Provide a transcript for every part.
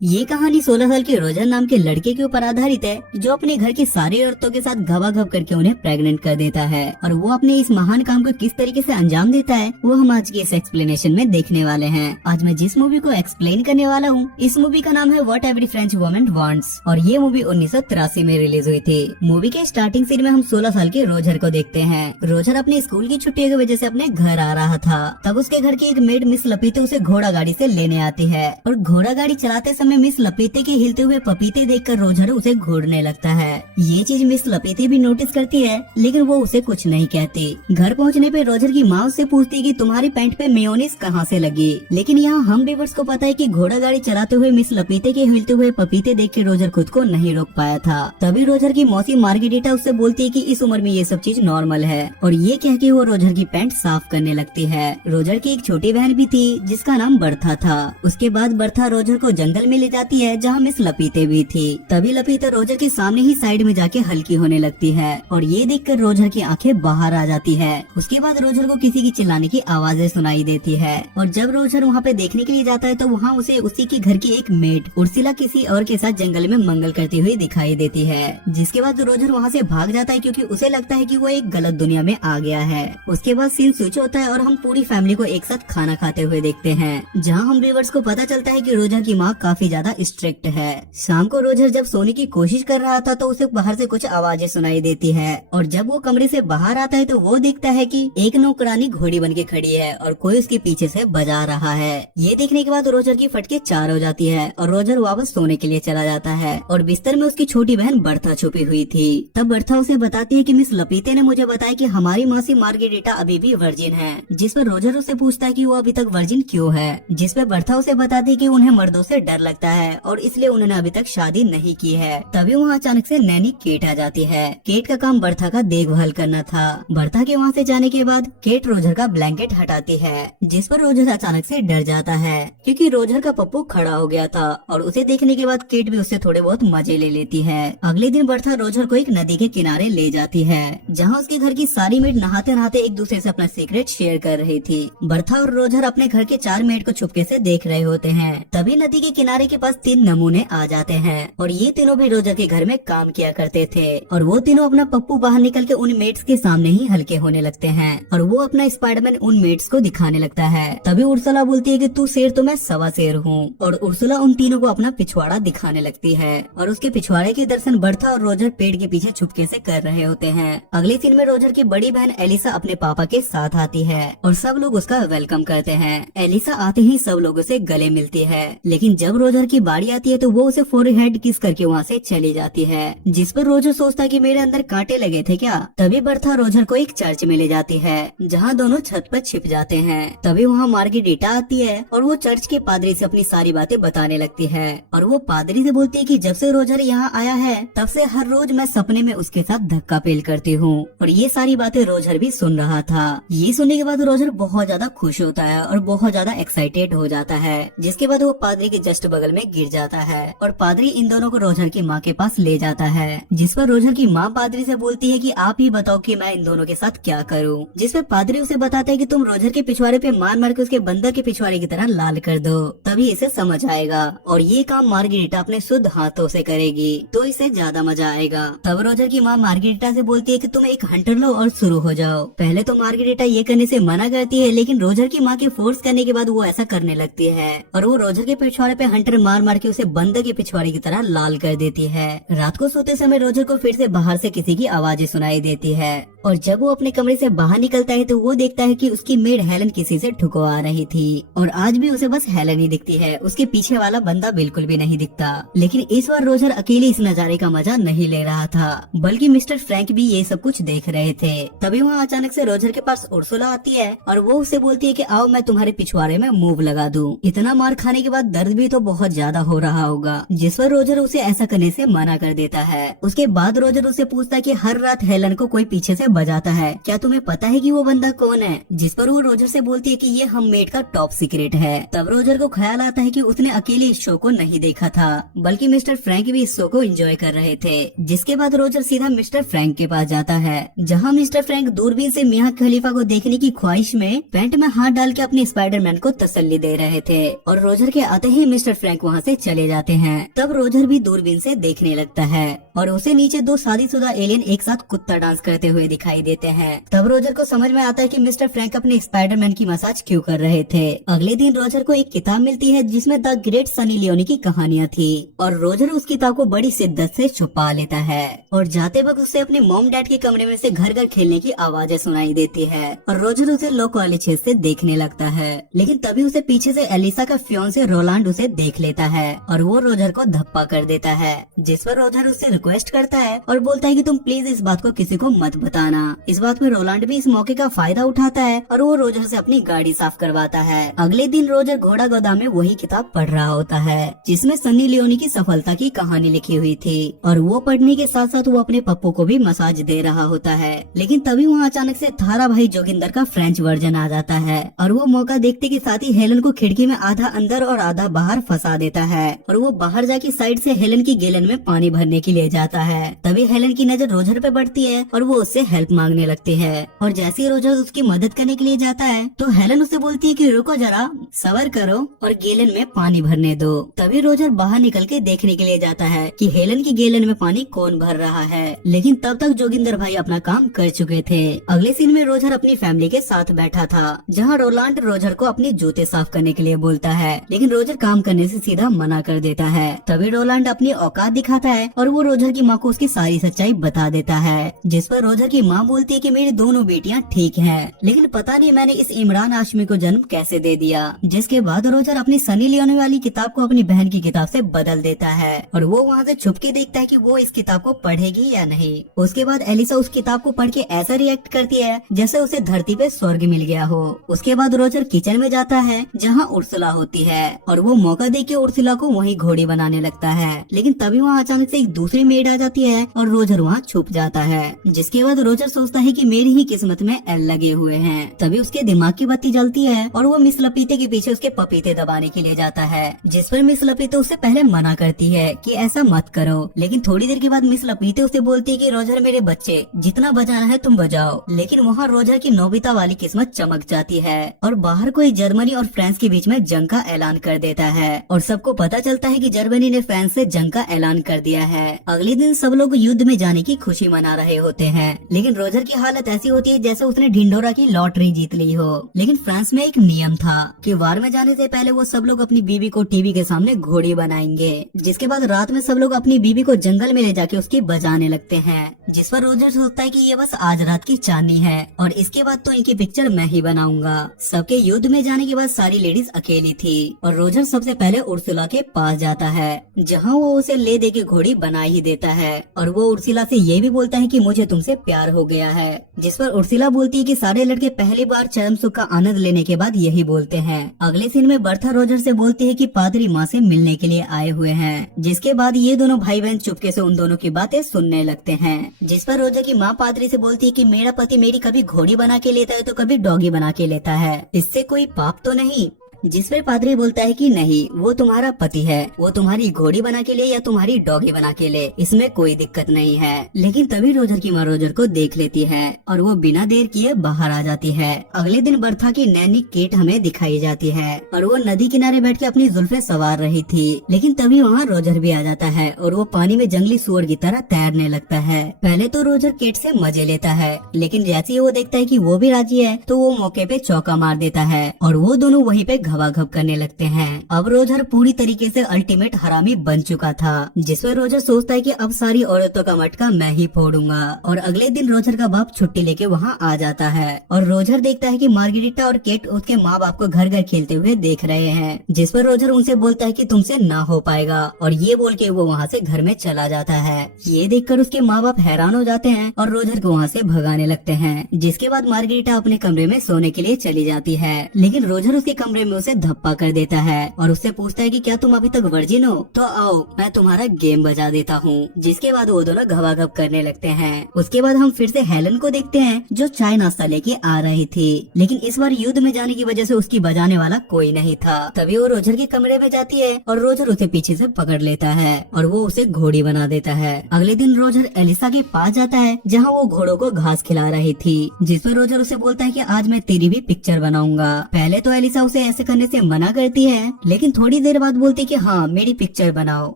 ये कहानी 16 साल के रोजर नाम के लड़के के ऊपर आधारित है जो अपने घर की सारी औरतों के साथ घबाघब करके उन्हें प्रेग्नेंट कर देता है और वो अपने इस महान काम को किस तरीके से अंजाम देता है वो हम आज की इस एक्सप्लेनेशन में देखने वाले हैं। आज मैं जिस मूवी को एक्सप्लेन करने वाला हूँ इस मूवी का नाम है what every French woman wants और ये मूवी 1983 में रिलीज हुई थी। मूवी के स्टार्टिंग सीन में हम 16 साल के रोजर को देखते हैं। रोजर अपने स्कूल की छुट्टियों की वजह से अपने घर आ रहा था। तब उसके घर की एक मेड मिस लपीते उसे घोड़ा गाड़ी से लेने आती है और घोड़ा गाड़ी चलाते समय मिस लपीते के हिलते हुए पपीते देखकर रोजर उसे घूरने लगता है। ये चीज मिस लपीते भी नोटिस करती है लेकिन वो उसे कुछ नहीं कहती। घर पहुंचने पे रोजर की माँ उससे पूछती है कि तुम्हारी पैंट पे मेयोनीज कहाँ से लगी। लेकिन यहाँ हम व्यूअर्स को पता है कि घोड़ा गाड़ी चलाते हुए मिस लपीते के हिलते हुए पपीते देख के रोजर खुद को नहीं रोक पाया था। तभी रोजर की मौसी मार्गेरिटा उससे बोलती है कि इस उम्र में ये सब चीज नॉर्मल है और ये कह के वो रोजर की पैंट साफ करने लगती है। रोजर की एक छोटी बहन भी थी जिसका नाम बर्था था। उसके बाद बर्था रोजर को जंगल में ले जाती है जहाँ मिस लपीते भी थी। तभी लपीते रोजर के सामने ही साइड में जाके हल्की होने लगती है और ये देखकर रोजर की आंखें बाहर आ जाती है। उसके बाद रोजर को किसी की चिल्लाने की आवाजें सुनाई देती है और जब रोजर वहाँ पे देखने के लिए जाता है तो वहाँ उसे उसी के घर की एक मेड उर्सिला किसी और के साथ जंगल में मंगल करती हुई दिखाई देती है। जिसके बाद रोजर वहाँ से भाग जाता है क्योंकि उसे लगता है कि वो एक गलत दुनिया में आ गया है। उसके बाद सीन स्विच होता है और हम पूरी फैमिली को एक साथ खाना खाते हुए देखते हैं जहाँ हम व्यूअर्स को पता चलता है कि रोजर की माँ काफी ज्यादा स्ट्रिक्ट है। शाम को रोजर जब सोने की कोशिश कर रहा था तो उसे बाहर से कुछ आवाजें सुनाई देती है और जब वो कमरे से बाहर आता है तो वो देखता है कि एक नौकरानी घोड़ी बन के खड़ी है और कोई उसके पीछे से बजा रहा है। ये देखने के बाद रोजर की फटके चार हो जाती है और रोजर वापस सोने के लिए चला जाता है और बिस्तर में उसकी छोटी बहन बर्था छुपी हुई थी। तब बर्था उसे बताती है कि मिस लपीते ने मुझे बताया कि हमारी मौसी मार्गेरिटा अभी भी वर्जिन है। जिस पर रोजर उससे पूछता है कि वो अभी तक वर्जिन क्यों है। जिस पर बर्था उसे बताती है कि उन्हें मर्दों से डर लगता है और इसलिए उन्होंने अभी तक शादी नहीं की है। तभी वहाँ अचानक से नैनी केट आ जाती है। केट का काम बर्था का देखभाल करना था। बर्था के वहाँ से जाने के बाद केट रोजर का ब्लैंकेट हटाती है जिस पर रोजर अचानक से डर जाता है क्योंकि रोजर का पप्पू खड़ा हो गया था और उसे देखने के बाद केट भी उससे थोड़े बहुत मजे ले लेती है। अगले दिन बर्था रोजर को एक नदी के किनारे ले जाती है जहाँ उसके घर की सारी मेड नहाते नहाते एक दूसरे से अपना सीक्रेट शेयर कर रही थी। बर्था और रोजर अपने घर के 4 मेड को चुपके से देख रहे होते हैं। तभी नदी के किनारे के पास 3 नमूने आ जाते हैं और ये तीनों भी रोजर के घर में काम किया करते थे और वो तीनों अपना पप्पू बाहर निकल के उन मेड्स के सामने ही हल्के होने लगते हैं और वो अपना स्पाइडरमैन उन मेड्स को दिखाने लगता है। तभी उर्सुला बोलती है कि तू शेर तो मैं सवा शेर हूँ और उर्सुला उन तीनों को अपना पिछवाड़ा दिखाने लगती है और उसके पिछवाड़े के दर्शन बर्था और रोजर पेड़ के पीछे चुपके से कर रहे होते हैं। अगले सीन में रोजर की बड़ी बहन एलिसा अपने पापा के साथ आती है और सब लोग उसका वेलकम करते हैं। एलिसा आते ही सब लोगों से गले मिलती है लेकिन जब रोजर की बारी आती है तो वो उसे फोरहेड किस करके वहाँ से चली जाती है जिस पर रोजर सोचता है कि मेरे अंदर कांटे लगे थे क्या। तभी बर्था रोजर को एक चर्च में ले जाती है जहाँ दोनों छत पर छिप जाते हैं। तभी वहाँ मार्गेरिटा आती है और वो चर्च के पादरी से अपनी सारी बातें बताने लगती है और वो पादरी से बोलती है कि जब से रोजर यहाँ आया है तब से हर रोज मैं सपने में उसके साथ धक्का पेल करती हूँ और ये सारी बातें रोजर भी सुन रहा था। ये सुनने के बाद रोजर बहुत ज्यादा खुश होता है और बहुत ज्यादा एक्साइटेड हो जाता है जिसके बाद वो पादरी के जस्ट बगल में गिर जाता है और पादरी इन दोनों को रोजर की माँ के पास ले जाता है जिस पर रोजर की माँ पादरी से बोलती है कि आप ही बताओ कि मैं इन दोनों के साथ क्या करूँ। जिस पर पादरी उसे बताता है कि तुम रोजर के पिछवाड़े पे मार मार के उसके बंदर के पिछवाड़े की तरह लाल कर दो तभी इसे समझ आएगा और ये काम मार्गेरिटा अपने शुद्ध हाथों से करेगी तो इसे ज्यादा मजा आएगा। तब रोजर की माँ मार्गेरिटा से बोलती है कि तुम एक हंटर लो और शुरू हो जाओ। पहले तो मार्गेरिटा ये करने से मना करती है लेकिन रोजर की माँ के फोर्स करने के बाद वो ऐसा करने लगती है और वो रोजर के पिछवाड़े पे हंटर मार मार के उसे बंदर के पिछवाड़े की तरह लाल कर देती है। रात को सोते समय रोजर को फिर से बाहर से किसी की आवाजें सुनाई देती है और जब वो अपने कमरे से बाहर निकलता है तो वो देखता है कि उसकी मेड हेलन किसी से ठुकवा रही थी और आज भी उसे बस हेलन ही दिखती है, उसके पीछे वाला बंदा बिल्कुल भी नहीं दिखता। लेकिन इस बार रोजर अकेले इस नजारे का मजा नहीं ले रहा था बल्कि मिस्टर फ्रैंक भी ये सब कुछ देख रहे थे। तभी वहाँ अचानक से रोजर के पास उर्सुला आती है और वो उसे बोलती है कि आओ मैं तुम्हारे पिछवाड़े में मूव लगा दूं। इतना मार खाने के बाद दर्द भी तो बहुत ज्यादा हो रहा होगा जिस पर रोजर उसे ऐसा करने से मना कर देता है। उसके बाद रोजर उसे पूछता है कि हर रात हेलन को कोई पीछे से बजाता है, क्या तुम्हें पता है कि वो बंदा कौन है? जिस पर वो रोजर से बोलती है कि ये हम मेट का टॉप सीक्रेट है। तब रोजर को ख्याल आता है कि उसने अकेले इस शो को नहीं देखा था, बल्कि मिस्टर फ्रैंक भी इस शो को एंजॉय कर रहे थे। जिसके बाद रोजर सीधा मिस्टर फ्रैंक के पास जाता है, जहाँ मिस्टर फ्रैंक दूरबीन से मियां खलीफा को देखने की ख्वाहिश में पैंट में हाथ डाल के अपने स्पाइडरमैन को तसल्ली दे रहे थे। और रोजर के आते ही मिस्टर फ्रैंक वहाँ से चले जाते हैं। तब रोजर भी दूरबीन से देखने लगता है और उसे नीचे दो शादीशुदा एलियन एक साथ कुत्ता डांस करते हुए दिखाई देते हैं। तब रोजर को समझ में आता है कि मिस्टर फ्रैंक अपने स्पाइडरमैन की मसाज क्यों कर रहे थे। अगले दिन रोजर को एक किताब मिलती है जिसमें द ग्रेट सनी लियोनी की कहानियाँ थी और रोजर उस किताब को बड़ी शिद्दत से छुपा लेता है और जाते वक्त उसे अपने मॉम डैड के कमरे में से घर घर खेलने की आवाजें सुनाई देती है और रोजर उसे लो वाली छेद से देखने लगता है। लेकिन तभी उसे पीछे से एलिसा का फियांसे रोलांड उसे देख लेता है और वो रोजर को धप्पा कर देता है, जिस पर रोजर उससे रिक्वेस्ट करता है और बोलता है कि तुम प्लीज इस बात को किसी को मत बताना। इस बात में रोलांड भी इस मौके का फायदा उठाता है और वो रोजर से अपनी गाड़ी साफ करवाता है। अगले दिन रोजर घोड़ा गोदाम में वही किताब पढ़ रहा होता है जिसमें सनी लियोनी की सफलता की कहानी लिखी हुई थी और वो पढ़ने के साथ साथ वो अपने पप्पू को भी मसाज दे रहा होता है। लेकिन तभी वहाँ अचानक से थारा भाई जोगिंदर का फ्रेंच वर्जन आ जाता है और वो मौका देखते के साथ ही हेलन को खिड़की में आधा अंदर और आधा बाहर फंसा देता है और वो बाहर जाके साइड से हेलन की गैलन में पानी भरने के लिए जाता है। तभी हेलन की नजर रोजर पे पड़ती है और वो उससे हेल्प मांगने लगती है और जैसे ही रोजर उसकी मदद करने के लिए जाता है तो हेलन उसे बोलती है कि रुको जरा, सबर करो और गैलन में पानी भरने दो। तभी रोजर बाहर निकल के देखने के लिए जाता है कि हेलन की गैलन में पानी कौन भर रहा है, लेकिन तब तक जोगिंदर भाई अपना काम कर चुके थे। अगले सीन में रोजर अपनी फैमिली के साथ बैठा था जहाँ रोलांड रोजर को अपने जूते साफ करने के लिए बोलता है, लेकिन रोजर काम करने से सीधा मना कर देता है। तभी रोलांड अपनी औकात दिखाता है और वो रोजर की माँ को उसकी सारी सच्चाई बता देता है, जिस पर रोजर की माँ बोलती है कि मेरी दोनों बेटियाँ ठीक हैं, लेकिन पता नहीं मैंने इस इमरान हाशमी को जन्म कैसे दे दिया। जिसके बाद रोजर अपनी सनी लियोनी वाली किताब को अपनी बहन की किताब से बदल देता है और वो वहाँ से छुप के देखता है कि वो इस किताब को पढ़ेगी या नहीं। उसके बाद एलिसा उस किताब को पढ़ के ऐसा रिएक्ट करती है जैसे उसे धरती पे स्वर्ग मिल गया हो। उसके बाद रोजर किचन में जाता है जहाँ उर्सुला होती है और वो मौका देख के उर्सुला को वहीं घोड़ी बनाने लगता है, लेकिन तभी वहाँ अचानक से एक दूसरी मेड आ जाती है और रोजर वहाँ छुप जाता है। जिसके बाद रोजर सोचता है कि मेरी ही किस्मत में एल लगे हुए हैं। तभी उसके दिमाग की बत्ती जलती है और वो मिस लपीते के पीछे उसके पपीते दबाने के लिए जाता है, जिस पर मिस लपीते उससे पहले मना करती है कि ऐसा मत करो। लेकिन थोड़ी देर के बाद मिस लपीते उसे बोलती है कि रोजर मेरे बच्चे जितना बजाना है तुम बजाओ। लेकिन वहाँ रोजर की नोबिता वाली किस्मत चमक जाती है और बाहर कोई जर्मनी और फ्रांस के बीच में जंग का ऐलान कर देता है और सबको पता चलता है कि जर्मनी ने फ्रांस से जंग का ऐलान कर दिया है। अगले दिन सब लोग युद्ध में जाने की खुशी मना रहे होते हैं, लेकिन रोजर की हालत ऐसी होती है जैसे उसने ढिंढोरा की लॉटरी जीत ली हो। लेकिन फ्रांस में एक नियम था कि वार में जाने से पहले वो सब लोग अपनी बीवी को टीवी के सामने घोड़ी बनाएंगे, जिसके बाद रात में सब लोग अपनी बीवी को जंगल में ले जाके उसकी बजाने लगते हैं। जिस पर रोजर सोचता है कि ये बस आज रात की चांदनी है और इसके बाद तो इनकी पिक्चर मैं ही बनाऊंगा। सबके युद्ध में जाने के बाद सारी लेडीज अकेली थी और रोजर सबसे पहले उर्सुला के पास जाता है जहाँ वो उसे ले दे के घोड़ी बना ही देता है और वो उर्सुला से ये भी बोलता है कि मुझे तुमसे प्यार हो गया है। जिस पर उर्सुला बोलती है कि सारे लड़के पहली बार चरम सुख का आनंद लेने के बाद यही बोलते हैं। अगले सीन में बर्था रोजर से बोलती है कि पादरी माँ से मिलने के लिए आए हुए हैं, जिसके बाद ये दोनों भाई बहन चुपके से उन दोनों की बातें सुनने लगते हैं। जिस पर रोजर की माँ पादरी से बोलती है कि मेरा पति मेरी कभी घोड़ी बना के लेता है तो कभी डॉगी बना के लेता है, इससे कोई पाप तो नहीं। जिस पर पादरी बोलता है कि नहीं, वो तुम्हारा पति है, वो तुम्हारी घोड़ी बना के ले या तुम्हारी डॉगी बना के ले, इसमें कोई दिक्कत नहीं है। लेकिन तभी रोजर की माँ रोजर को देख लेती है और वो बिना देर किए बाहर आ जाती है। अगले दिन बर्था की नैनी केट हमें दिखाई जाती है और वो नदी किनारे बैठ के अपनी जुल्फे सवार रही थी, लेकिन तभी वहाँ रोजर भी आ जाता है और वो पानी में जंगली सुअर की तरह तैरने लगता है। पहले तो रोजर केट से मजे लेता है, लेकिन जैसे ही वो देखता है कि वो भी राजी है तो वो मौके पे चौका मार देता है और वो दोनों वहीं पे घबाघब करने लगते हैं। अब रोजर पूरी तरीके से अल्टीमेट हरामी बन चुका था, जिस पर रोजर सोचता है कि अब सारी औरतों का मटका मैं ही फोड़ूंगा। और अगले दिन रोजर का बाप छुट्टी लेके वहाँ आ जाता है और रोजर देखता है कि मार्गरेटा और केट उसके माँ बाप को घर घर खेलते हुए देख रहे हैं, जिस पर रोजर उनसे बोलता है कि तुमसे ना हो पाएगा और ये बोल के वो वहाँ से घर में चला जाता है। ये देखकर उसके माँ बाप हैरान हो जाते हैं और रोजर को वहाँ से भगाने लगते हैं। जिसके बाद मार्गरेटा अपने कमरे में सोने के लिए चली जाती है, लेकिन रोजर उसके कमरे में उसे धप्पा कर देता है और उससे पूछता है कि क्या तुम अभी तक वर्जिन हो, तो आओ मैं तुम्हारा गेम बजा देता हूँ। जिसके बाद वो दोनों घबाघब करने लगते हैं। उसके बाद हम फिर से हेलन को देखते हैं जो चाय नाश्ता लेके आ रही थी, लेकिन इस बार युद्ध में जाने की वजह से उसकी बजाने वाला कोई नहीं था। तभी वो रोजर के कमरे में जाती है और रोजर उसे पीछे से पकड़ लेता है और वो उसे घोड़ी बना देता है। अगले दिन रोजर एलिसा के पास जाता है जहाँ वो घोड़ों को घास खिला रही थी, जिस पर रोजर उसे बोलता है कि आज मैं तेरी भी पिक्चर बनाऊंगा। पहले तो एलिसा उसे ऐसे करने से मना करती है, लेकिन थोड़ी देर बाद बोलती है कि हाँ मेरी पिक्चर बनाओ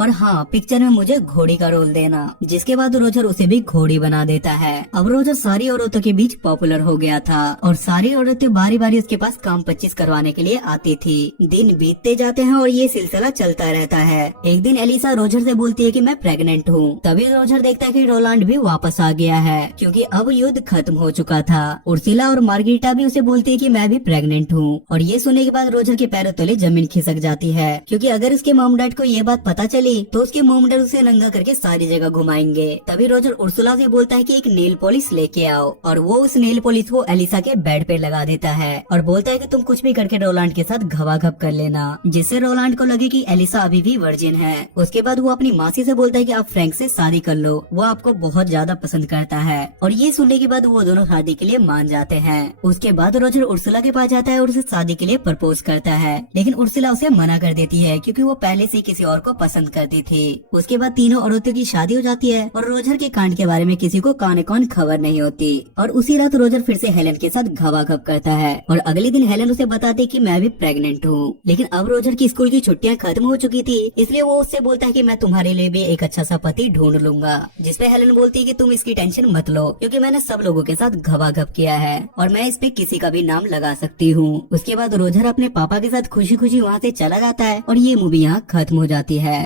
और हाँ पिक्चर में मुझे घोड़ी का रोल देना। जिसके बाद रोजर उसे भी घोड़ी बना देता है। अब रोजर सारी औरतों के बीच पॉपुलर हो गया था और सारी औरतें बारी बारी उसके पास काम 25 करवाने के लिए आती थी। दिन बीतते जाते हैं और ये सिलसिला चलता रहता है। एक दिन एलिसा रोजर से बोलती है कि मैं प्रेग्नेंट हूँ। तभी रोजर देखता है कि रोलांड भी वापस आ गया है क्योंकि अब युद्ध खत्म हो चुका था। उर्सिला और मार्गरीटा भी उसे बोलती है कि मैं भी प्रेग्नेंट हूँ और ये सुनने के बाद रोजर के पैरों तले जमीन खिसक जाती है क्योंकि अगर उसके मॉम डैड को ये बात पता चली तो उसके मॉम डैड उसे नंगा करके सारी जगह घुमाएंगे। तभी रोजर उर्सुला से बोलता है कि एक नेल पॉलिश लेके आओ और वो उस नेल पॉलिश को एलिसा के बेड पे लगा देता है और बोलता है कि तुम कुछ भी करके रोलांड के साथ घबाघब कर लेना, जिससे रोलांड को लगे कि एलिसा अभी भी वर्जिन है। उसके बाद वो अपनी मासी से बोलता है कि आप फ्रैंक से शादी कर लो, वो आपको बहुत ज्यादा पसंद करता है। और ये सुनने के बाद वो दोनों शादी के लिए मान जाते हैं। उसके बाद रोजर उर्सुला के पास जाता है और उसे शादी के लिए प्रपोज करता है, लेकिन उर्सुला उसे मना कर देती है क्योंकि वो पहले से किसी और को पसंद करती थी। उसके बाद तीनों औरतों की शादी हो जाती है और रोजर के कांड के बारे में किसी को काने कौन खबर नहीं होती। और उसी रात रोजर फिर से हेलन के साथ घबाघब करता है और अगले दिन हेलन उसे बताती कि मैं भी प्रेग्नेंट हूँ। लेकिन अब रोजर की स्कूल की छुट्टियां खत्म हो चुकी थी, इसलिए वो उससे बोलता है कि मैं तुम्हारे लिए भी एक अच्छा सा पति ढूंढ लूंगा। जिसपे हेलन बोलती है कि तुम इसकी टेंशन मत लो क्योंकि मैंने सब लोगों के साथ घबाघब किया है और मैं इस पे किसी का भी नाम लगा सकती हूँ। उसके बाद रोजर अपने पापा के साथ खुशी खुशी वहाँ से चला जाता है और ये मूवी यहाँ खत्म हो जाती है।